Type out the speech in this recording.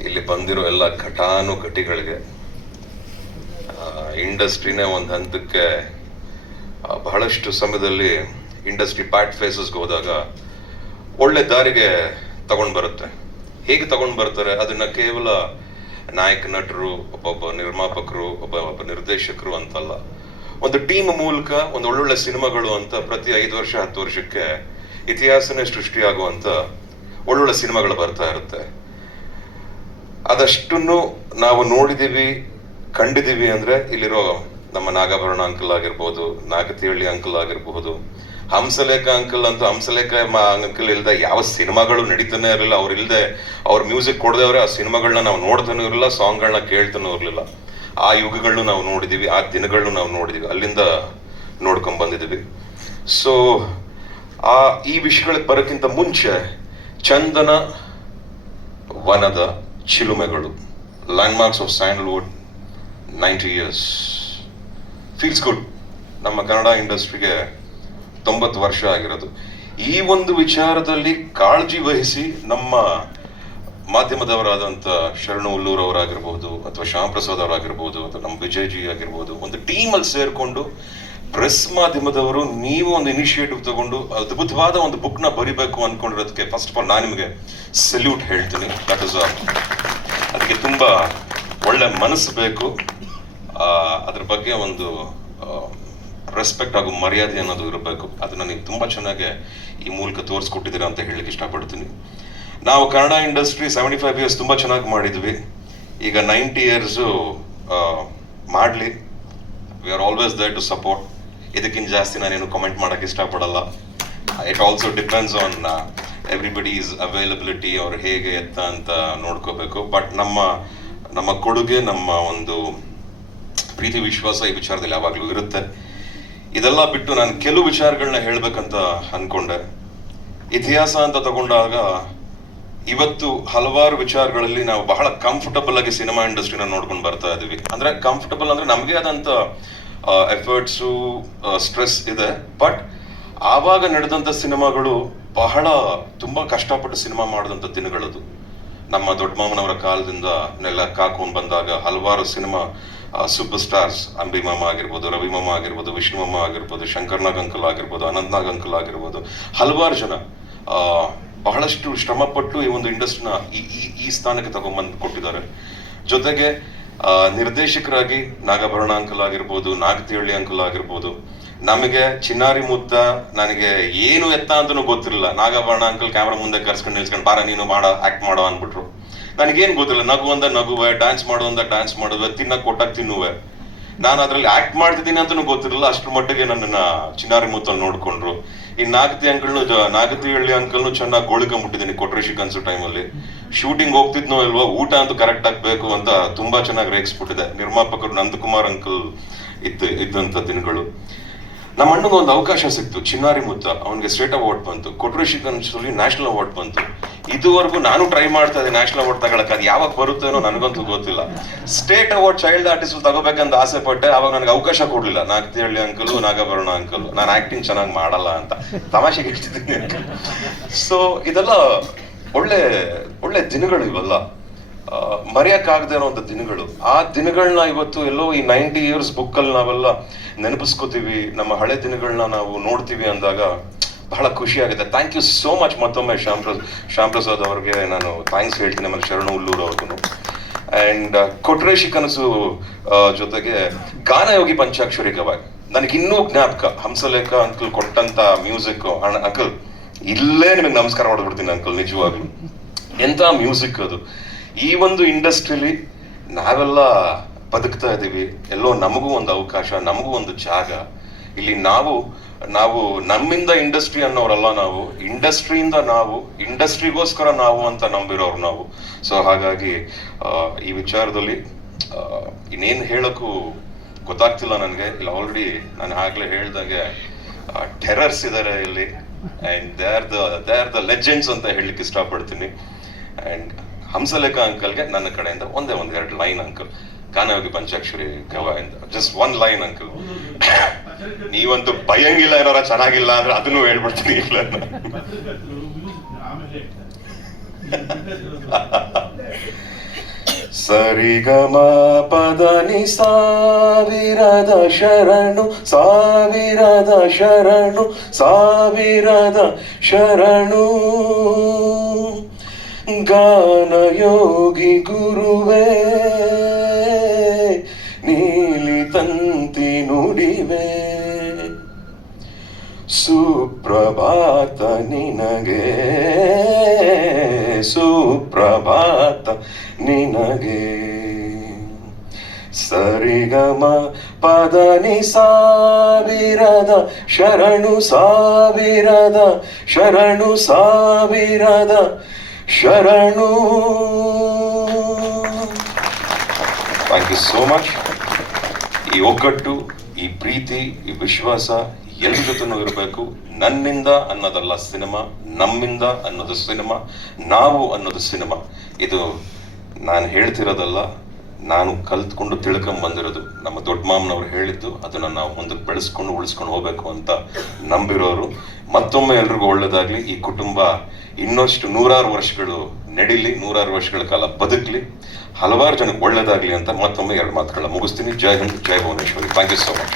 ಇಲ್ಲಿ ಬಂದಿರೋ ಎಲ್ಲ ಘಟಾನುಘಟಿಗಳಿಗೆ ಇಂಡಸ್ಟ್ರಿನೇ ಒಂದು ಹಂತಕ್ಕೆ ಬಹಳಷ್ಟು ಸಮಯದಲ್ಲಿ ಇಂಡಸ್ಟ್ರಿ ಪ್ಯಾಟ್ ಫೇಸಸ್ಗೆ ಹೋದಾಗ ಒಳ್ಳೆ ದಾರಿಗೆ ತಗೊಂಡು ಬರುತ್ತೆ. ಹೇಗೆ ತಗೊಂಡು ಬರ್ತಾರೆ? ಅದನ್ನ ಕೇವಲ ನಾಯಕ ನಟರು, ಒಬ್ಬೊಬ್ಬ ನಿರ್ಮಾಪಕರು, ಒಬ್ಬ ಒಬ್ಬ ನಿರ್ದೇಶಕರು ಅಂತಲ್ಲ. ಒಂದು ಟೀಮ್ ಮೂಲಕ, ಒಂದು ಒಳ್ಳೊಳ್ಳೆ ಸಿನಿಮಾಗಳು ಅಂತ ಪ್ರತಿ ಐದು ವರ್ಷ, ಹತ್ತು ವರ್ಷಕ್ಕೆ ಇತಿಹಾಸನೇ ಸೃಷ್ಟಿಯಾಗುವಂತ ಒಳ್ಳೊಳ್ಳೆ ಸಿನಿಮಾಗಳು ಬರ್ತಾ ಇರುತ್ತೆ. ಅದಷ್ಟನ್ನು ನಾವು ನೋಡಿದೀವಿ, ಕಂಡಿದೀವಿ ಅಂದ್ರೆ ಇಲ್ಲಿರೋ ನಮ್ಮ ನಾಗಾಭರಣ ಅಂಕಲ್ ಆಗಿರ್ಬೋದು ನಾಗತಿಹಳ್ಳಿ ಅಂಕಲ್ ಆಗಿರಬಹುದು. ಹಂಸಲೇಖ ಅಂಕಲ್ ಅಂತೂ ಹಂಸಲೇಖ ಅಂಕಲ್ ಇಲ್ಲದೆ ಯಾವ ಸಿನಿಮಾಗಳು ನಡೀತಾನೆ ಇರಲಿಲ್ಲ. ಅವ್ರು ಇಲ್ಲದೆ ಅವ್ರ ಮ್ಯೂಸಿಕ್ ಕೊಡದವ್ರೆ ಆ ಸಿನಿಮಾಗಳನ್ನ ನಾವು ನೋಡ್ತಾನೂ ಇರಲಿಲ್ಲ ಸಾಂಗ್ಗಳನ್ನ ಕೇಳ್ತಾನೂ ಇರಲಿಲ್ಲ. ಆ ಯುಗಗಳನ್ನ ನಾವು ನೋಡಿದೀವಿ, ಆ ದಿನಗಳನ್ನ ನಾವು ನೋಡಿದೀವಿ. ಅಲ್ಲಿಂದ ನೋಡ್ಕೊಂಡ್ ಬಂದಿದೀವಿ. ಸೊ ಆ ಈ ವಿಷಯಗಳಿಗೆ ಬರೋಕ್ಕಿಂತ ಮುಂಚೆ ಚಂದನ ವನದ ಚಿಲುಮೆಗಳು landmarks of Sandalwood ninety years feels good ನಮ್ಮ ಕನ್ನಡ ಇಂಡಸ್ಟ್ರಿಗೆ ತೊಂಬತ್ತು ವರ್ಷ ಆಗಿರೋದು. ಈ ಒಂದು ವಿಚಾರದಲ್ಲಿ ಕಾಳಜಿ ವಹಿಸಿ ನಮ್ಮ ಮಾಧ್ಯಮದವರಾದಂಥ ಶರಣು ಉಲ್ಲೂರ್ ಅವರಾಗಿರ್ಬೋದು, ಅಥವಾ ಶ್ಯಾಮ್ ಪ್ರಸಾದ್ ಅವರಾಗಿರ್ಬೋದು, ಅಥವಾ ನಮ್ಮ ವಿಜಯ್ ಜಿ ಆಗಿರ್ಬೋದು, ಒಂದು ಟೀಮಲ್ಲಿ ಸೇರ್ಕೊಂಡು ಪ್ರೆಸ್ ಮಾಧ್ಯಮದವರು ನೀವು ಒಂದು ಇನಿಷಿಯೇಟಿವ್ ತಗೊಂಡು ಅದ್ಭುತವಾದ ಒಂದು ಬುಕ್ನ ಬರಿಬೇಕು ಅನ್ಕೊಂಡಿರೋದಕ್ಕೆ ಫಸ್ಟ್ ಆಫ್ ಆಲ್ ನಾನು ನಿಮಗೆ ಸೆಲ್ಯೂಟ್ ಹೇಳ್ತೀನಿ. ದಟ್ ಇಸ್ ಅದಕ್ಕೆ ತುಂಬಾ ಒಳ್ಳೆ ಮನಸ್ಸು ಬೇಕು. ಅದ್ರ ಬಗ್ಗೆ ಒಂದು ರೆಸ್ಪೆಕ್ಟ್ ಹಾಗೂ ಮರ್ಯಾದೆ ಅನ್ನೋದು ಇರಬೇಕು. ಅದನ್ನ ನೀವು ತುಂಬಾ ಚೆನ್ನಾಗಿ ಈ ಮೂಲಕ ತೋರಿಸ್ಕೊಟ್ಟಿದ್ದೀರಾ ಅಂತ ಹೇಳಲಿಕ್ಕೆ ಇಷ್ಟಪಡ್ತೀನಿ. ನಾವು Kannada industry seventy five years ತುಂಬಾ ಚೆನ್ನಾಗಿ ಮಾಡಿದ್ವಿ. ಈಗ ನೈಂಟಿ ಇಯರ್ಸು ಮಾಡಲಿ. We are always there to support ಇದಕ್ಕಿಂತ ಜಾಸ್ತಿ ನಾನೇನು ಕಮೆಂಟ್ ಮಾಡೋಕ್ಕೆ ಇಷ್ಟಪಡಲ್ಲ. It also depends on everybody is availability ಅವ್ರು ಹೇಗೆ ಎತ್ತ ಅಂತ ನೋಡ್ಕೋಬೇಕು. ಬಟ್ ನಮ್ಮ ನಮ್ಮ ಕೊಡುಗೆ, ನಮ್ಮ ಒಂದು ಪ್ರೀತಿ, ವಿಶ್ವಾಸ ಈ ವಿಚಾರದಲ್ಲಿ ಯಾವಾಗಲೂ ಇರುತ್ತೆ. ಇದೆಲ್ಲ ಬಿಟ್ಟು ನಾನು ಕೆಲವು ವಿಚಾರಗಳನ್ನ ಹೇಳಬೇಕಂತ ಅನ್ಕೊಂಡೆ. ಇತಿಹಾಸ ಅಂತ ತಗೊಂಡಾಗ ಇವತ್ತು ಹಲವಾರು ವಿಚಾರಗಳಲ್ಲಿ ನಾವು ಬಹಳ ಕಂಫರ್ಟಬಲ್ ಆಗಿ ಸಿನಿಮಾ ಇಂಡಸ್ಟ್ರಿನ ನೋಡ್ಕೊಂಡು ಬರ್ತಾ ಇದೀವಿ. ಅಂದ್ರೆ ಕಂಫರ್ಟಬಲ್ ಅಂದ್ರೆ ನಮಗೆ ಆದಂತ ಎಫರ್ಟ್ಸು ಸ್ಟ್ರೆಸ್ ಇದೆ. ಬಟ್ ಆವಾಗ ನಡೆದಂತ ಸಿನಿಮಾಗಳು ಬಹಳ ತುಂಬಾ ಕಷ್ಟಪಟ್ಟು ಸಿನಿಮಾ ಮಾಡಿದಂತ ದಿನಗಳದು. ನಮ್ಮ ದೊಡ್ಡ ಮಾಮನವರ ಕಾಲದಿಂದ ನೆಲ ಕಾಕೊಂಡು ಬಂದಾಗ ಹಲವಾರು ಸಿನಿಮಾ ಸೂಪರ್ ಸ್ಟಾರ್ಸ್ ಅಂಬಿ ಮಾಮ ಆಗಿರ್ಬೋದು, ರವಿ ಮಾಮ ಆಗಿರ್ಬೋದು, ವಿಷ್ಣು ಮಾಮ ಆಗಿರ್ಬೋದು ಶಂಕರ್ನಾಗ್ ಅಂಕಲ್ ಆಗಿರ್ಬೋದು ಅನಂತ್ನಾಗ್ ಅಂಕಲ್ ಆಗಿರ್ಬೋದು, ಹಲವಾರು ಜನ ಬಹಳಷ್ಟು ಶ್ರಮಪಟ್ಟು ಈ ಒಂದು ಇಂಡಸ್ಟ್ರಿನ ಈ, ಈ- ಸ್ಥಾನಕ್ಕೆ ತಗೊಂಡ್ಬಂದು ಕೊಟ್ಟಿದ್ದಾರೆ. ಜೊತೆಗೆ ನಿರ್ದೇಶಕರಾಗಿ ನಾಗಾಭರಣ ಅಂಕಲ್ ಆಗಿರ್ಬೋದು ನಾಗತಿಹಳ್ಳಿ ಅಂಕಲ್ ಆಗಿರ್ಬೋದು ನಮಗೆ ಚಿನ್ನಾರಿ ಮುತ್ತ ನನಗೆ ಏನು ಎತ್ತ ಅಂತನೂ ಗೊತ್ತಿರಲಿಲ್ಲ. ನಾಗಾಭರಣ ಅಂಕಲ್ ಕ್ಯಾಮ್ರಾ ಮುಂದೆ ಕರ್ಸ್ಕೊಂಡು ನಿಲ್ಸ್ಕೊಂಡು, ಬಾರ, ನೀನು ಮಾಡ ಆಕ್ಟ್ ಮಾಡೋ ಅಂದ್ಬಿಟ್ರು. ನನಗೇನು ಗೊತ್ತಿಲ್ಲ. ನಗು ಅಂದ ನಗುವೆ ಡ್ಯಾನ್ಸ್ ಮಾಡೋ ಅಂದ ಡ್ಯಾನ್ಸ್ ಮಾಡುವೆ, ತಿನ್ನ ಕೊಟ್ಟಾಗ ತಿನ್ನುವೆ. ನಾನು ಅದ್ರಲ್ಲಿ ಆಕ್ಟ್ ಮಾಡ್ತಿದ್ದೀನಿ ಅಂತನು ಗೊತ್ತಿರಲಿಲ್ಲ. ಅಷ್ಟ್ರ ಮಟ್ಟಿಗೆ ನನ್ನನ್ನ ಚಿನ್ನಾರಿ ಮುತ್ತಲ್ಲಿ ನೋಡ್ಕೊಂಡ್ರು. ಈ ನಾಗತಿ ಅಂಕಲ್ನು ನಾಗತಿ ಹಳ್ಳಿ ಅಂಕಲ್ನು ಚೆನ್ನಾಗಿ ಗೋಳಿಕೊಂಬಿಟ್ಟಿದ್ದೀನಿ ಕೊಟ್ರೇಶಿ ಕನ್ಸು ಟೈಮಲ್ಲಿ ಶೂಟಿಂಗ್ ಹೋಗ್ತಿದ್ನೋ ಇಲ್ವೋ, ಊಟ ಅಂತೂ ಕರೆಕ್ಟ್ ಆಗ್ಬೇಕು ಅಂತ ತುಂಬಾ ಚೆನ್ನಾಗಿ ರೇಗಿಸ್ಬಿಟ್ಟಿದೆ. ನಿರ್ಮಾಪಕರು ನಂದಕುಮಾರ್ ಅಂಕಲ್ ಇದ್ದ, ಇದ್ದಂತ ದಿನಗಳು. ನಮ್ಮ ಅಣ್ಣಗೆ ಒಂದು ಅವಕಾಶ ಸಿಕ್ತು, ಚಿನ್ನಾರಿ ಮುತ್ತ ಅವನಿಗೆ ಸ್ಟೇಟ್ ಅವಾರ್ಡ್ ಬಂತು. ಕೊಟ್ರೆ ಕನ್ಸಲ್ಲಿ ನ್ಯಾಷನಲ್ ಅವಾರ್ಡ್ ಬಂತು. ಇದುವರೆಗೂ ನಾನು ಟ್ರೈ ಮಾಡ್ತಾ ಇದ್ದೆ ನ್ಯಾಷನಲ್ ಅವಾರ್ಡ್ ತಗೊಳಕ್. ಅದು ಯಾವಾಗ ಬರುತ್ತೇನೋ ನನಗಂತೂ ಗೊತ್ತಿಲ್ಲ. ಸ್ಟೇಟ್ ಅವಾರ್ಡ್ ಚೈಲ್ಡ್ ಆರ್ಟಿಸ್ಟ್ ತಗೋಬೇಕಂತ ಆಸೆ ಪಟ್ಟೆ, ಅವಾಗ ನನಗೆ ಅವಕಾಶ ಕೊಡಲಿಲ್ಲ. ನಾಗತಿಹಳ್ಳಿ ಅಂಕಲು ನಾಗಭರಣ ಅಂಕಲ್ ನಾನು ಆಕ್ಟಿಂಗ್ ಚೆನ್ನಾಗಿ ಮಾಡಲ್ಲ ಅಂತ. ತಮಾಷೆಗೆ ಹೇಳ್ತಿದ್ದೀನಿ ಸೊ ಇದೆಲ್ಲ ಒಳ್ಳೆ ಒಳ್ಳೆ ದಿನಗಳು ಇವೆಲ್ಲ. ಮರೆಯಕ್ಕಾಗದೇ ಇರುವಂತ ದಿನಗಳು. ಆ ದಿನಗಳನ್ನ ಇವತ್ತು ಎಲ್ಲೋ ಈ ನೈಂಟಿ ಇಯರ್ಸ್ ಬುಕ್ ಅಲ್ಲಿ ನಾವೆಲ್ಲ ನೆನಪಿಸ್ಕೋತೀವಿ. ನಮ್ಮ ಹಳೆ ದಿನಗಳನ್ನ ನಾವು ನೋಡ್ತೀವಿ ಅಂದಾಗ ಬಹಳ ಖುಷಿ ಆಗುತ್ತೆ ಥ್ಯಾಂಕ್ ಯು ಸೋ ಮಚ್ ಮತ್ತೊಮ್ಮೆ ಶ್ಯಾಮ್ ಶ್ಯಾಮ್ ಪ್ರಸಾದ್ ಅವ್ರಿಗೆ ನಾನು ಥ್ಯಾಂಕ್ಸ್ ಹೇಳ್ತೀನಿ ಆಮೇಲೆ ಶರಣು ಉಲ್ಲೂರು ಅವ್ರಿಗೂ ಆ್ಯಂಡ್ ಕೊಟ್ರೇಶಿ ಕನಸು ಜೊತೆಗೆ ಗಾನಯೋಗಿ ಪಂಚಾಕ್ಷರಿ ಗವಾಯ್ ನನಗಿನ್ನೂ ಜ್ಞಾಪಕ. ಹಂಸಲೇಖ ಅಂಕಲ್ ಕೊಟ್ಟಂತ ಮ್ಯೂಸಿಕ್ ಅಂಕಲ್ ಇಲ್ಲೇ ನಿಮಗೆ ನಮಸ್ಕಾರ ಮಾಡ್ಬಿಡ್ತೀನಿ ಅಂಕಲ್ ನಿಜವಾಗ್ಲು ಎಂತ ಮ್ಯೂಸಿಕ್ ಅದು. ಈ ಒಂದು ಇಂಡಸ್ಟ್ರಿಲಿ ನಾವೆಲ್ಲ ಬದುಕ್ತಾ ಇದ್ದೀವಿ. ಎಲ್ಲೋ ನಮಗೂ ಒಂದು ಅವಕಾಶ, ನಮಗೂ ಒಂದು ಜಾಗ. ಇಲ್ಲಿ ನಾವು ನಾವು ನಮ್ಮಿಂದ ಇಂಡಸ್ಟ್ರಿ ಅನ್ನೋರಲ್ಲ ನಾವು. ಇಂಡಸ್ಟ್ರಿಯಿಂದ ನಾವು ಇಂಡಸ್ಟ್ರಿಗೋಸ್ಕರ ನಾವು ಅಂತ ನಂಬಿರೋರು ನಾವು. ಸೊ ಹಾಗಾಗಿ ಈ ವಿಚಾರದಲ್ಲಿ ಇನ್ನೇನು ಹೇಳಕ್ಕೂ ಗೊತ್ತಾಗ್ತಿಲ್ಲ ನನಗೆ. ಇಲ್ಲಿ ಆಲ್ರೆಡಿ ನಾನು ಆಗ್ಲೇ ಹೇಳ್ದಂಗೆ ಟೆರರ್ಸ್ ಇದ್ದಾರೆ ಇಲ್ಲಿ. And they are the they are the legends ಅಂತ ಹೇಳಲಿಕ್ಕೆ ಇಷ್ಟಪಡ್ತೀನಿ. ಅಂಡ್ ಹಂಸಲೇಖ ಅಂಕಲ್ಗೆ ನನ್ನ ಕಡೆಯಿಂದ ಒಂದೇ ಒಂದು ಎರಡು line uncle Ganayogi Panchakshari ಗವ just one line uncle ನೀವಂತೂ ಭಯಂಗಿಲ್ಲ ಏನಾರ ಚೆನ್ನಾಗಿಲ್ಲ ಅಂದ್ರೆ ಅದನ್ನು ಹೇಳ್ಬಿಡ್ತೀನಿ ಇಲ್ಲ ಸರಿಗಮ ಪದನಿ ಸಾವಿರದ ಶರಣು ಸಾವಿರದ ಶರಣು ಸಾವಿರದ ಶರಣು. ಗಾನಯೋಗಿ ಗುರುವೇ, ನೀಲಿ ತಂತಿ ನುಡಿವೆ. ಸುಪ್ರಭಾತ ನಿನಗೆ, ಸುಪ್ರಭಾತ ನಿನಗೆ. ಸರಿಗಮ ಪದನಿ ಸಾವಿರದ, ಶರಣು ಸಾವಿರದ ಶರಣು ಸಾವಿರದ, ಶರಣು. ಥ್ಯಾಂಕ್ ಯು ಸೋ ಮಚ್ ಈ ಒಗ್ಗಟ್ಟು, ಈ ಪ್ರೀತಿ, ಈ ವಿಶ್ವಾಸ ಎಲ್ಲ ಜೊತೆನೂ ಇರಬೇಕು ನನ್ನಿಂದ ಅನ್ನೋದಲ್ಲ ಸಿನಿಮಾ, ನಮ್ಮಿಂದ ಅನ್ನೋದು ಸಿನಿಮಾ, ನಾವು ಅನ್ನೋದು ಸಿನಿಮಾ. ಇದು ನಾನು ಹೇಳ್ತಿರೋದಲ್ಲ, ನಾನು ಕಲ್ತ್ಕೊಂಡು ತಿಳ್ಕೊಂಡ್ ಬಂದಿರೋದು. ನಮ್ಮ ದೊಡ್ಡ ಮಾಮನವ್ರು ಹೇಳಿದ್ದು, ಅದನ್ನ ನಾವು ಮುಂದಕ್ಕೆ ಬೆಳೆಸ್ಕೊಂಡು ಉಳಿಸ್ಕೊಂಡು ಹೋಗ್ಬೇಕು ಅಂತ ನಂಬಿರೋರು. ಮತ್ತೊಮ್ಮೆ ಎಲ್ರಿಗೂ ಒಳ್ಳೇದಾಗ್ಲಿ. ಈ ಕುಟುಂಬ ಇನ್ನಷ್ಟು ನೂರಾರು ವರ್ಷಗಳು ನಡೀಲಿ, ನೂರಾರು ವರ್ಷಗಳ ಕಾಲ ಬದುಕಲಿ. ಹಲವಾರು ಜನಕ್ಕೆ ಒಳ್ಳೇದಾಗ್ಲಿ ಅಂತ ಮತ್ತೊಮ್ಮೆ ಎರಡು ಮಾತುಗಳನ್ನ ಮುಗಿಸ್ತೀನಿ. ಜೈ ಹಿಂದ್, ಜೈ Bhuvaneshwari. Thank you so much